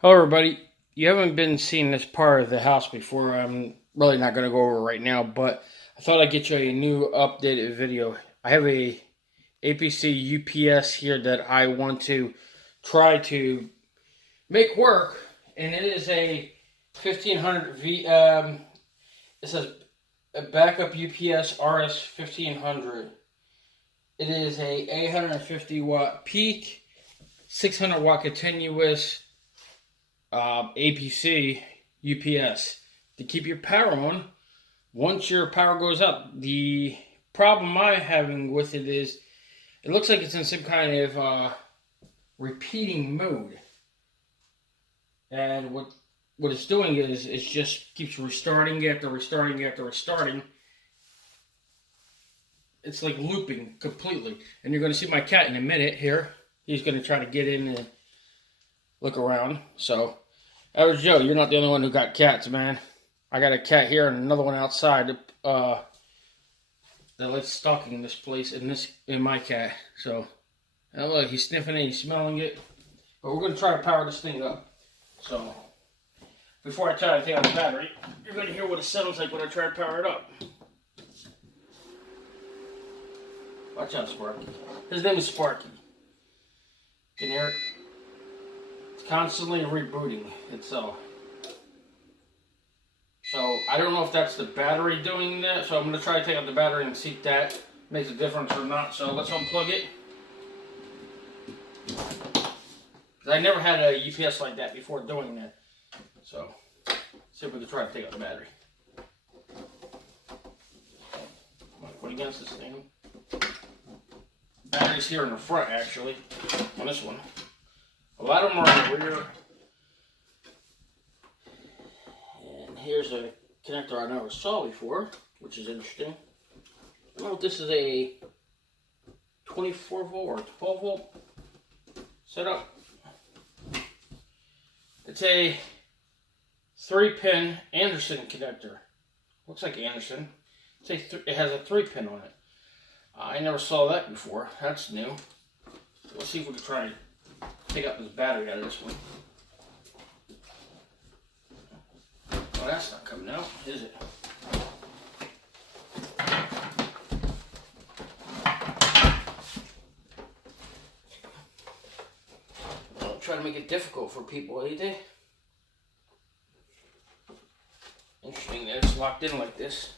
Hello everybody. You haven't been seeing this part of the house before. I'm really not going to go over it right now, but I thought I'd get you a new updated video. I have a APC UPS here that I want to try to make work, and it is a 1500 V. It says a backup UPS RS 1500. It is a 850 watt peak, 600 watt continuous. APC UPS to keep your power on once your power goes up. The problem I'm having with it is it looks like it's in some kind of repeating mode, and what it's doing is it just keeps restarting after restarting after restarting. It's like looping completely, and you're going to see my cat in a minute here. He's going to try to get in and look around. So, average Joe, you're not the only one who got cats, man. I got a cat here and another one outside that likes stalking this place and my cat. So, and look, he's sniffing it, he's smelling it. But we're going to try to power this thing up. So, before I try to take out the battery, you're going to hear what it sounds like when I try to power it up. Watch out, Sparky. His name is Sparky. You can hear it? Constantly rebooting itself. So I don't know if that's the battery doing that. So I'm going to try to take out the battery and see if that makes a difference or not. So let's unplug it. I never had a UPS like that before doing that. So see if we can try to take out the battery. I'm going to put against this thing. Battery's here in the front actually on this one. A lot of them are in the rear. And here's a connector I never saw before, which is interesting. I don't know if this is a 24 volt or 12 volt setup. It's a 3-pin Anderson connector. Looks like Anderson. It has a 3-pin on it. I never saw that before. That's new. So let's see if we can try and take out this battery out of this one. Oh, that's not coming out, is it? Don't try to make it difficult for people, ain't they? Interesting that it's locked in like this.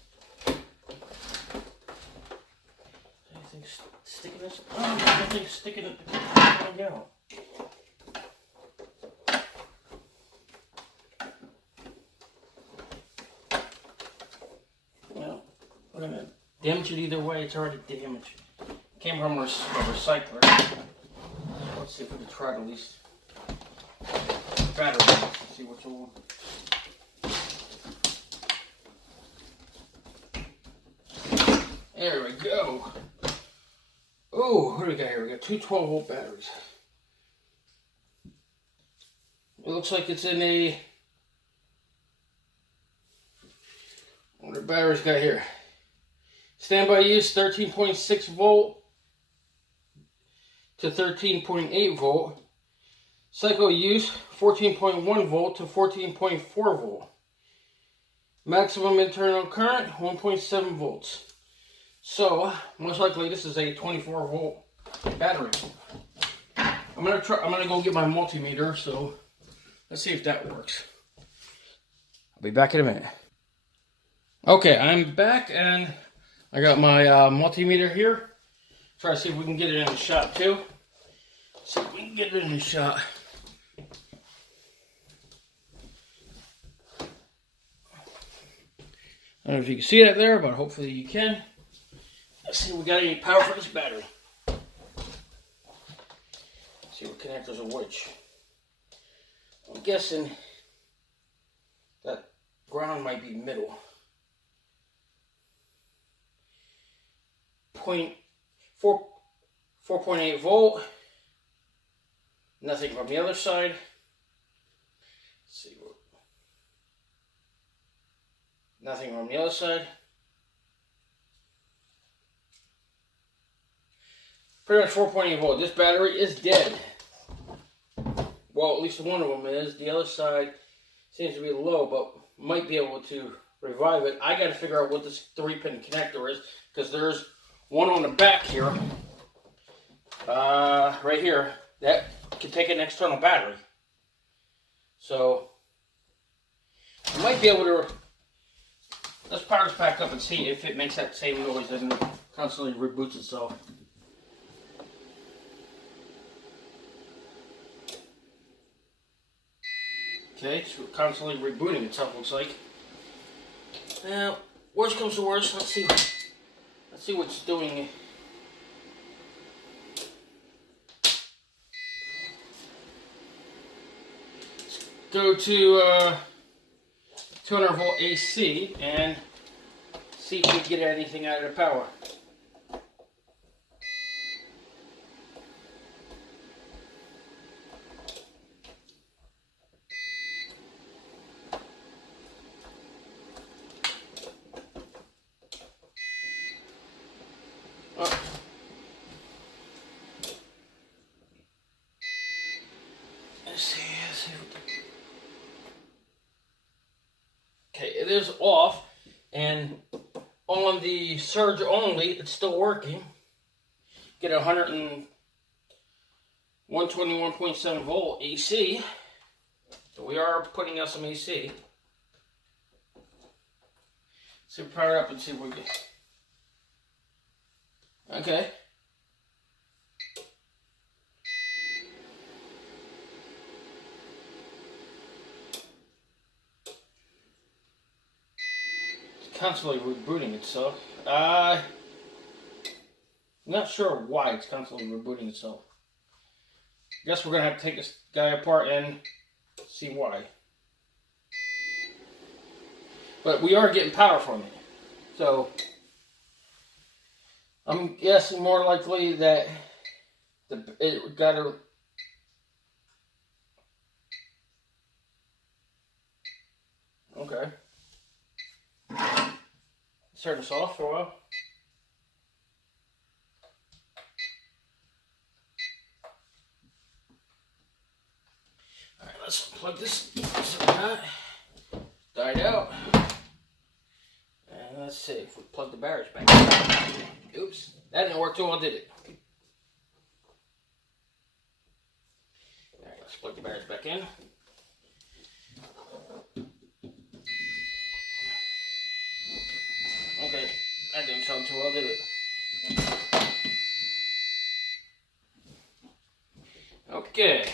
Anything sticking this? Oh, nothing's sticking it down. Well, we're gonna damage it either way. It's already damaged. Came from a recycler. Let's see if we can try to at least battery. See what's on. There we go. Oh, what do we got here? We got two 12 volt batteries. It looks like it's in a. What the batteries got here? Standby use 13.6 volt to 13.8 volt. Cycle use 14.1 volt to 14.4 volt. Maximum internal current 1.7 volts. So most likely this is a 24 volt battery. I'm gonna go get my multimeter. So let's see if that works. I'll be back in a minute. Okay, I'm back and I got my multimeter here. Try to see if we can get it in the shot too. See if we can get it in the shot. I don't know if you can see that there, but hopefully you can. Let's see if we got any power for this battery. Let's see what connectors are which. I'm guessing that ground might be middle. 4.8 volt. Nothing from the other side. Let's see. Nothing from the other side. Pretty much 4.8 volt. This battery is dead. Well, at least one of them is. The other side seems to be low, but might be able to revive it. I got to figure out what this 3-pin connector is, because there's one on the back here, right here, that can take an external battery. So I might be able to. Let's power this back up and see if it makes that same noise and it constantly reboots itself. Okay, it's constantly rebooting itself, looks like. Now, worst comes to worst, let's see what it's doing. Let's go to 200 volt AC and see if we can get anything out of the power. Let's see. Okay, it is off, and on the surge only, it's still working. Get 121.7 volt AC. So we are putting out some AC. So power it up and see what we get. Okay. Constantly rebooting itself. I'm not sure why it's constantly rebooting itself. Guess we're gonna have to take this guy apart and see why. But we are getting power from it, so I'm guessing more likely that it got a. Okay. Turn this off for a while. Alright, let's plug this. Died out. And let's see if we plug the batteries back in. Oops, that didn't work too well, did it? Alright, let's plug the batteries back in. Okay, that didn't sound too well, did it? Okay.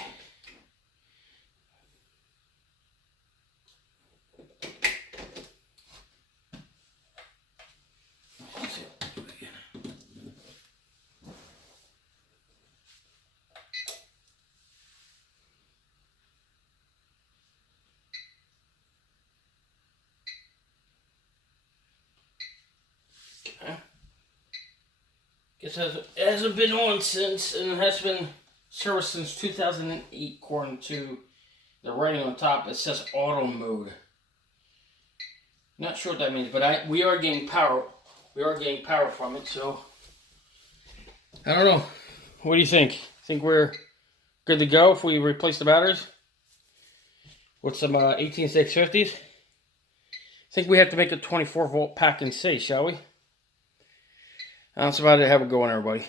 Guess it hasn't been on since, and it has been serviced since 2008, according to the writing on top. It says auto mode. Not sure what that means, but we are getting power. We are getting power from it, so I don't know. What do you think? Think we're good to go if we replace the batteries with some 18650s? I think we have to make a 24 volt pack and say, shall we? That's about it. Have a good one, everybody.